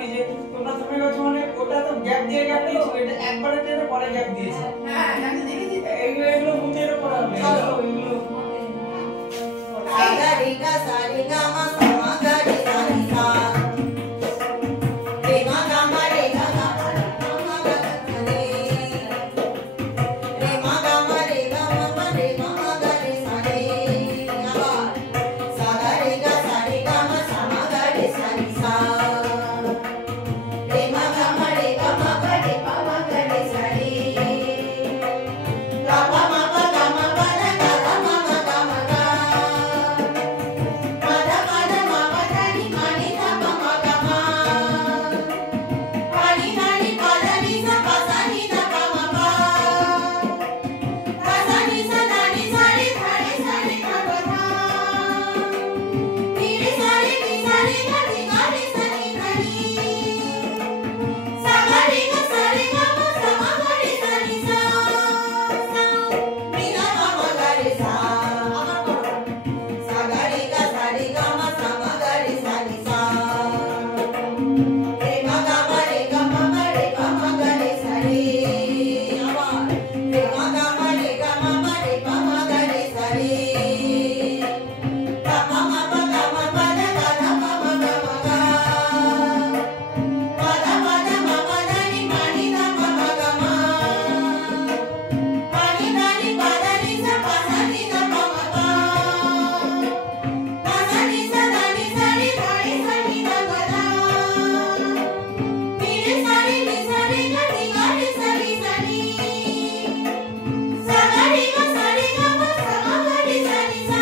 পারি যে তোমরা তুমি বলছো মানে ওটা তো গ্যাপ দিয়ে গ্যাপ দিয়েছো, এটা একবারে টেনে পরে গ্যাপ দিয়েছে। হ্যাঁ আমি দেখেছি তো। এইগুলো মুখের উপর হবে। চলো এগুলো সাগা রে গা সা রে গা মা সা মা গা রে সা রে সা রে মা গা মা রে গা গা মা গা রে রে মা গা মা রে গা মা রে মা গা রে সা রে আবার সাগা রে গা সা রে গা মা সা মা গা রে সা রে সা রে মা গা মা রে গা মা গা রে মা গা রে সা রে ga ma ma pa ga ma pa da ga ga ma ma ga ma ga ma da ma pa da ni ma ni da pa ma ga ma pa ni pa da ni sa pa sa ni da pa ma pa sa ni sa da ni sa ri da pa tha ni ri sa ri da ni ga ri sa ni da ni sa ga ri ga sa ri ga ma sa ma ga ri sa ni sa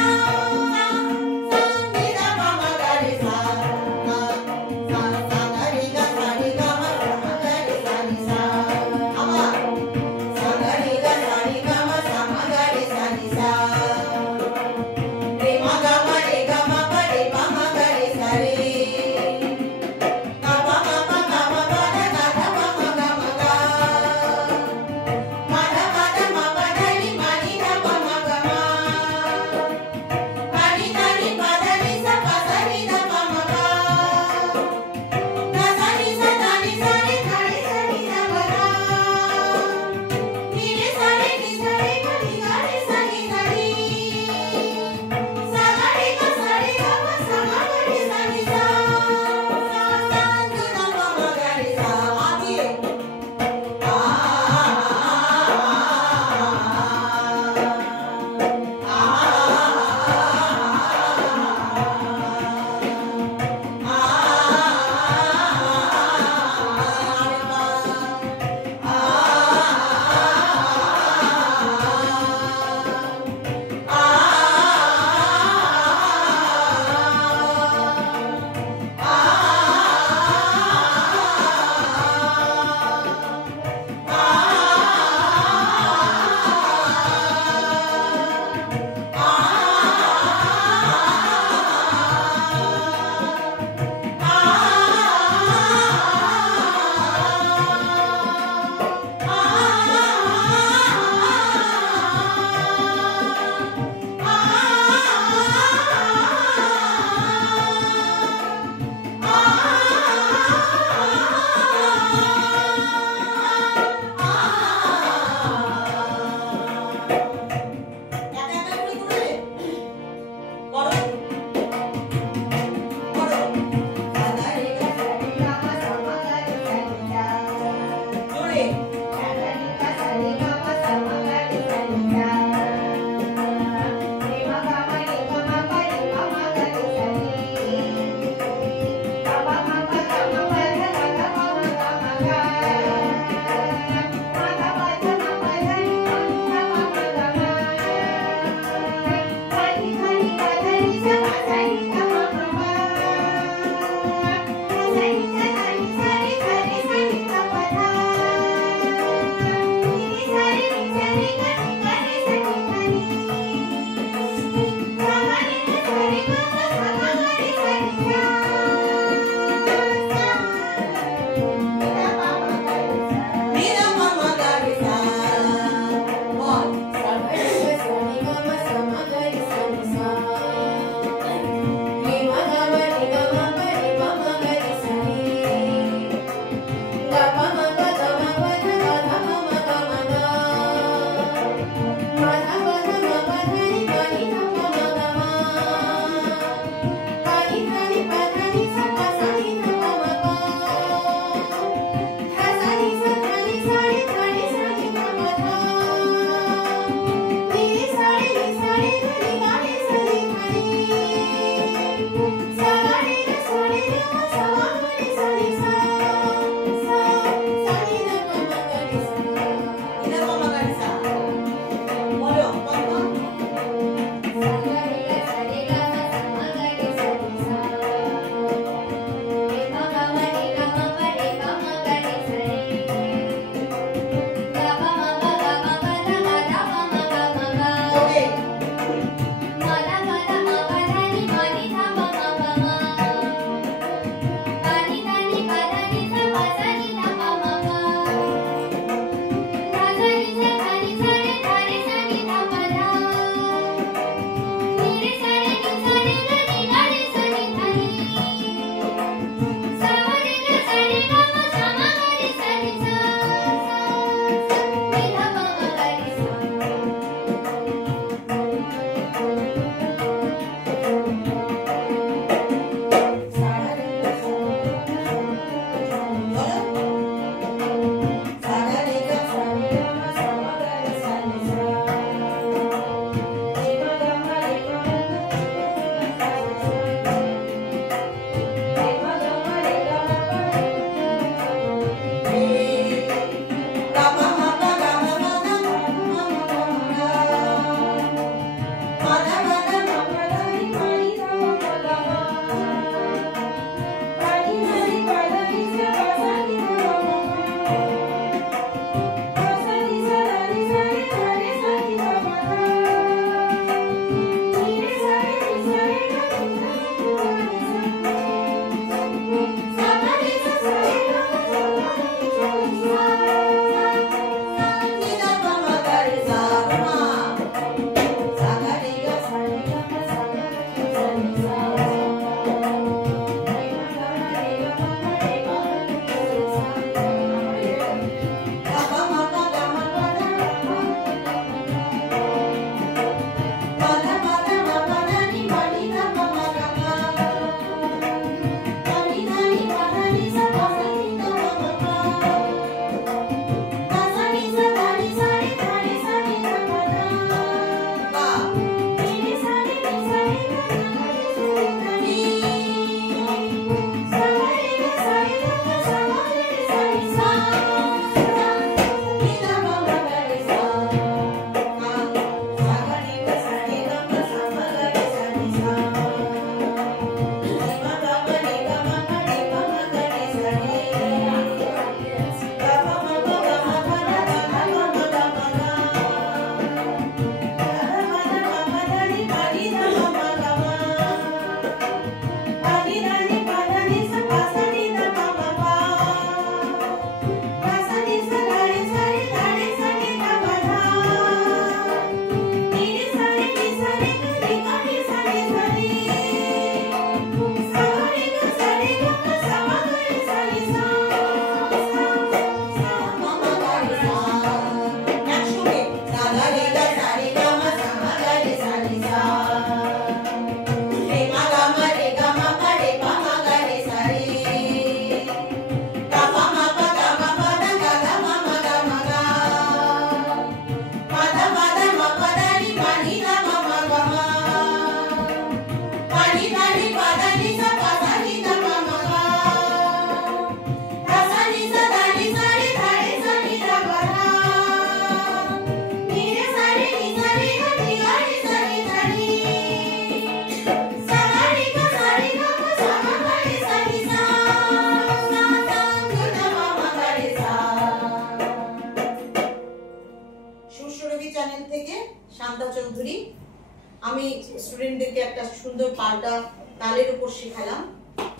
আমি স্টুডেন্টদেরকে একটা সুন্দর পাল্টা তালের উপর শেখালাম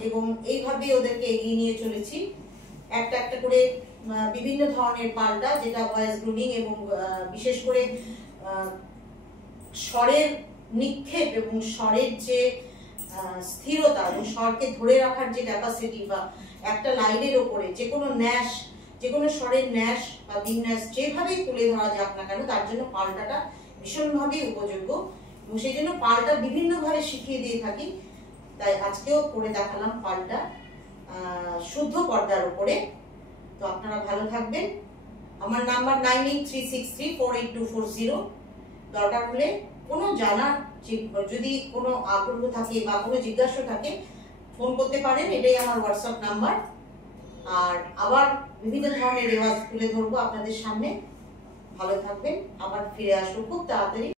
এবং এইভাবে ওদেরকে এগিয়ে নিয়ে চলেছি। একটা একটা করে বিভিন্ন ধরনের পাল্টা, যেটা ভয়েস গ্রুমিং এবং বিশেষ করে স্বরের নিক্ষেপ এবং স্বরের যে স্থিরতা এবং স্বরকে ধরে রাখার যে ক্যাপাসিটি, বা একটা লাইনের ওপরে যে কোনো ন্যাস, যে কোনো স্বরের ন্যাস বা বিন্যাস যেভাবেই তুলে ধরা যাক না কেন, তার জন্য পাল্টাটা ভীষণভাবেই উপযোগ্য এবং সেই জন্য পাল্টা বিভিন্নভাবে শিখিয়ে দিয়ে থাকি। তাই আজকেও করে দেখালাম পাল্টা শুদ্ধ পর্দার উপরে। তো আপনারা ভালো থাকবেন। আমার নাম্বার 9836348240। দরকার হলে কোনো জানার, যদি কোনো আগ্রহ থাকে বা কোনো জিজ্ঞাসা থাকে, ফোন করতে পারেন। এটাই আমার হোয়াটসঅ্যাপ নাম্বার। আর আবার বিভিন্ন ধরনের রেওয়াজ তুলে ধরবো আপনাদের সামনে। ভালো থাকবেন, আবার ফিরে আসবো খুব তাড়াতাড়ি।